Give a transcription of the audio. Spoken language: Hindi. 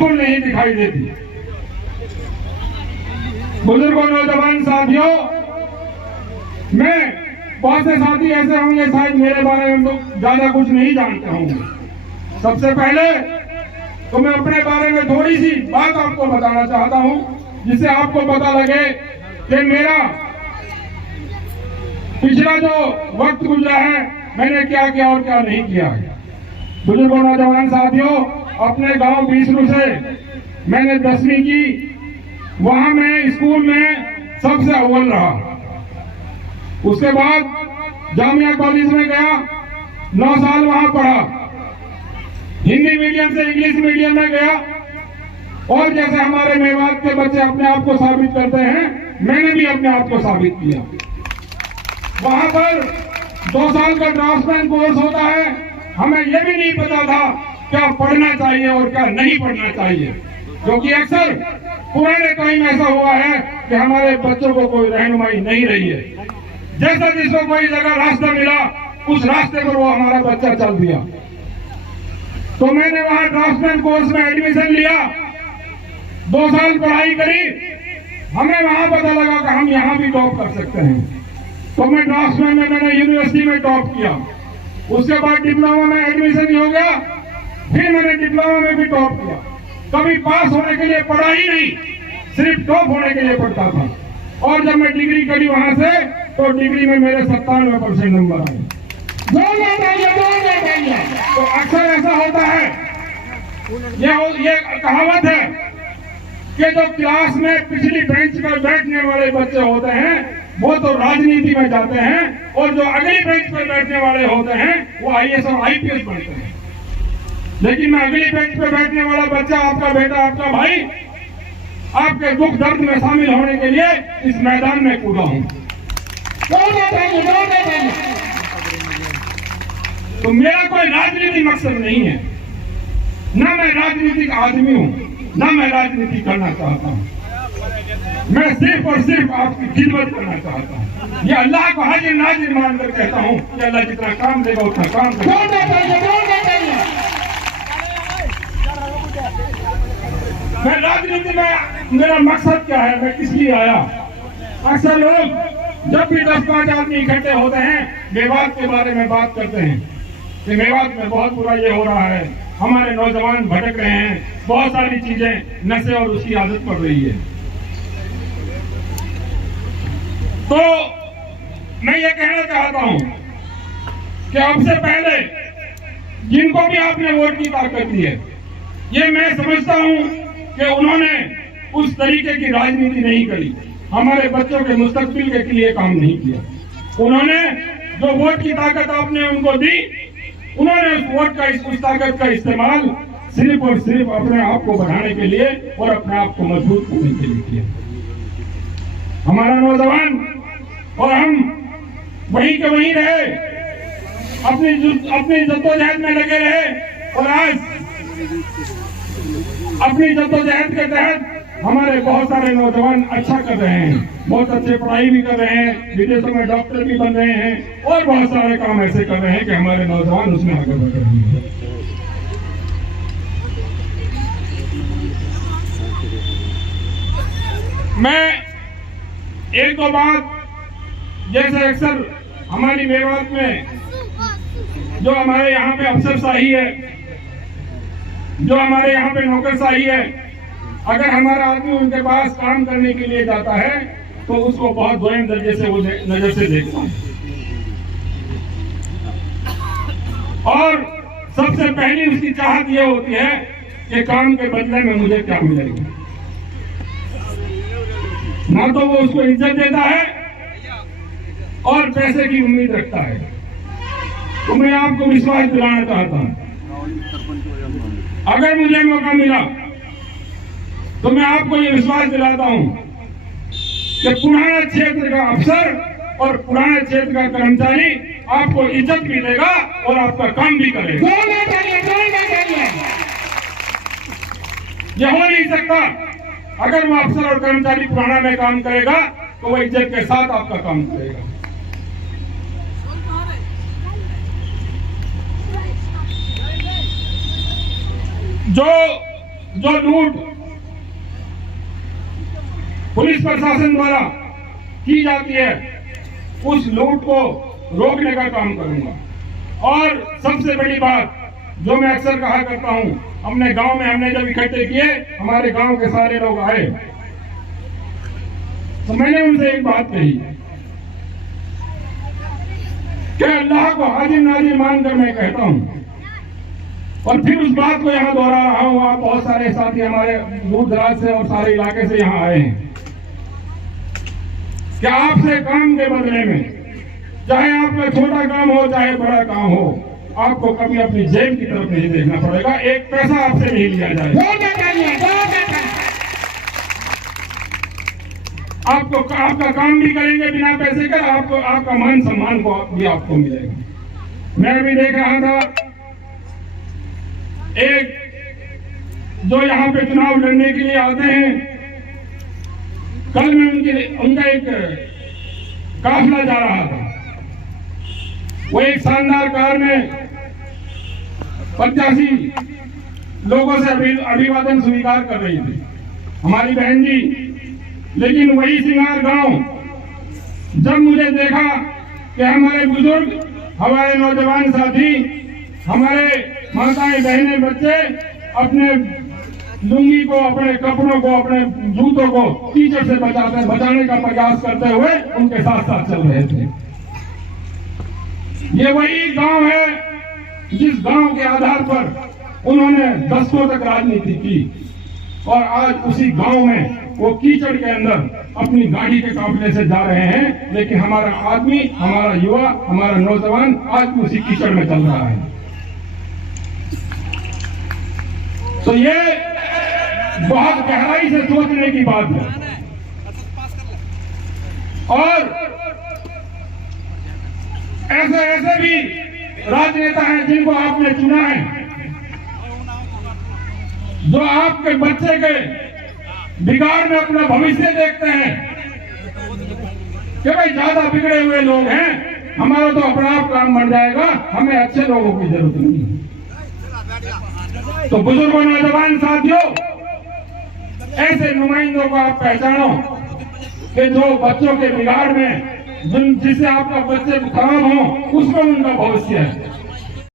बिल्कुल नहीं दिखाई देती। बुजुर्गों, नौजवान साथियों, मैं बहुत से साथी ऐसे होंगे शायद मेरे बारे में तो ज्यादा कुछ नहीं जानते होंगे। सबसे पहले तो मैं अपने बारे में थोड़ी सी बात आपको बताना चाहता हूं, जिससे आपको पता लगे कि मेरा पिछला जो वक्त गुजरा है मैंने क्या किया और क्या नहीं किया है। बुजुर्गों, नौजवान साथियों, अपने गांव बीसरू से मैंने 10वीं की। वहां मैं स्कूल में सबसे अव्वल रहा। उसके बाद जामिया कॉलेज में गया, 9 साल वहां पढ़ा। हिंदी मीडियम से इंग्लिश मीडियम में गया, और जैसे हमारे मेवात के बच्चे अपने आप को साबित करते हैं, मैंने भी अपने आप को साबित किया। वहां पर 2 साल का ड्राफ्टमैन कोर्स होता है। हमें यह भी नहीं पता था क्या पढ़ना चाहिए और क्या नहीं पढ़ना चाहिए, क्योंकि अक्सर पुराने टाइम ऐसा हुआ है कि हमारे बच्चों को कोई रहनुमाई नहीं रही है। जैसा जिसको कोई जगह रास्ता मिला, उस रास्ते पर वो हमारा बच्चा चल दिया। तो मैंने वहां ड्राफ्टमैन कोर्स में एडमिशन लिया, 2 साल पढ़ाई करी। हमें वहां पता लगा कि हम यहाँ भी टॉप कर सकते हैं। तो मैं ड्राफ्टमैन में मैंने यूनिवर्सिटी में टॉप किया। उसके बाद डिप्लोमा में एडमिशन हो गया, फिर मैंने डिप्लोमा में भी टॉप किया। कभी पास होने के लिए पढ़ा ही नहीं, सिर्फ टॉप होने के लिए पढ़ता था। और जब मैं डिग्री करी वहां से, तो डिग्री में मेरे 97% नंबर आए। तो अक्सर ऐसा होता है, ये कहावत है कि जो क्लास में पिछली बेंच पर बैठने वाले बच्चे होते हैं वो तो राजनीति में जाते हैं, और जो अगली बेंच पर बैठने वाले होते हैं वो IAS और IPS बनते हैं। लेकिन मैं अगली बेंच पर बैठने वाला बच्चा, आपका बेटा, आपका भाई, आपके दुख दर्द में शामिल होने के लिए इस मैदान में कूदा हूं। तो मेरा कोई राजनीतिक मकसद नहीं है, ना मैं राजनीतिक आदमी हूं, ना मैं राजनीति करना चाहता हूं। मैं सिर्फ और सिर्फ आपकी खिदमत करना चाहता हूं। ये अल्लाह को हाजिर नाजिर मानकर कहता हूं कि अल्लाह जितना काम देगा उतना काम देगा। मैं राजनीति में मेरा मकसद क्या है, मैं किस लिए आया। अक्सर लोग जब भी 10-5 आदमी इकट्ठे होते हैं, मेवात के बारे में बात करते हैं कि मेवात में बहुत बुरा ये हो रहा है, हमारे नौजवान भटक रहे हैं, बहुत सारी चीजें, नशे और उसकी आदत पड़ रही है। तो मैं ये कहना चाहता हूं कि अब से पहले जिनको भी आपने वोट की ताकत दी है, ये मैं समझता हूं कि उन्होंने उस तरीके की राजनीति नहीं करी, हमारे बच्चों के मुस्तकबिल के लिए काम नहीं किया। उन्होंने जो वोट की ताकत आपने उनको दी, उन्होंने उस वोट का, उस ताकत का इस्तेमाल सिर्फ और सिर्फ अपने आप को बढ़ाने के लिए और अपने आप को मजबूत करने के लिए किया। हमारा नौजवान और हम वहीं के वहीं रहे, अपनी जद्दोजहद में लगे रहे, और आज अपनी जद्दोजहद के तहत हमारे बहुत सारे नौजवान अच्छा कर रहे हैं, बहुत अच्छे पढ़ाई भी कर रहे हैं, विदेशों में डॉक्टर भी बन रहे हैं, और बहुत सारे काम ऐसे कर रहे हैं कि हमारे नौजवान उसमें आगे बढ़ रहे हैं। मैं एक दो बात, जैसे अक्सर हमारी मेवात में जो हमारे यहाँ पे अफसरशाही है, जो हमारे यहाँ पे नौकरशाही है, अगर हमारा आदमी उनके पास काम करने के लिए जाता है तो उसको बहुत दोयम दर्जे से वो नजर से देखता है। और सबसे पहली उसकी चाहत ये होती है कि काम के बदले में मुझे क्या मिलेगा। ना तो वो उसको इज्जत देता है और पैसे की उम्मीद रखता है। तो मैं आपको विश्वास दिलाना चाहता हूं, अगर मुझे मौका मिला तो मैं आपको ये विश्वास दिलाता हूं कि पुराने क्षेत्र का अफसर और पुराने क्षेत्र का कर्मचारी आपको इज्जत भी देगा और आपका काम भी करेगा। यह हो नहीं सकता। अगर वो अफसर और कर्मचारी पुराना में काम करेगा तो वो इज्जत के साथ आपका काम करेगा। जो जो लूट पुलिस प्रशासन द्वारा की जाती है, उस लूट को रोकने का काम करूंगा। और सबसे बड़ी बात जो मैं अक्सर कहा करता हूं, अपने गांव में हमने जब इकट्ठे किए, हमारे गांव के सारे लोग आए, तो मैंने उनसे एक बात कही कि अल्लाह को हाजिर नाजिर मानकर मैं कहता हूं, और फिर उस बात को यहां दोहरा रहा हूं। आप बहुत सारे साथी हमारे दूर दराज से और सारे इलाके से यहां आए हैं कि आपसे काम के बदले में, चाहे आपका छोटा काम हो चाहे बड़ा काम हो, आपको कभी अपनी जेब की तरफ नहीं देखना पड़ेगा, एक पैसा आपसे नहीं लिया जाएगा। आपको आपका काम भी करेंगे बिना पैसे का, आपको आपका मान सम्मान को भी आपको मिलेगा। मैं भी देख रहा था एक जो यहाँ पे चुनाव लड़ने के लिए आते हैं, कल में उनका एक काफिला जा रहा था। वो एक शानदार कार में 85 लोगों से अभिवादन स्वीकार कर रही थी हमारी बहन जी। लेकिन वही सिंगार गांव जब मुझे देखा कि हमारे बुजुर्ग, हमारे नौजवान साथी, हमारे माताएं बहनें बच्चे अपने लुंगी को, अपने कपड़ों को, अपने जूतों को कीचड़ से बचाने का प्रयास करते हुए उनके साथ साथ चल रहे थे। ये वही गांव है जिस गांव के आधार पर उन्होंने दशकों तक राजनीति की, और आज उसी गांव में वो कीचड़ के अंदर अपनी गाड़ी के काफिले से जा रहे हैं। लेकिन हमारा आदमी, हमारा युवा, हमारा नौजवान आज भी उसी कीचड़ में चल रहा है। तो ये बहुत गहराई से सोचने की बात है। और ऐसे ऐसे भी राजनेता हैं जिनको आपने चुना है, जो आपके बच्चे के बिगाड़ में अपना भविष्य देखते हैं कि भाई ज्यादा बिगड़े हुए लोग हैं, हमारा तो अपना आप काम बन जाएगा, हमें अच्छे लोगों की जरूरत नहीं है। तो बुजुर्गों, नौजवान साथियों, ऐसे नुमाइंदों को आप पहचानो कि जो बच्चों के बिगाड़ में, जिससे आपका बच्चे खराब हो, उसमें उनका भविष्य है।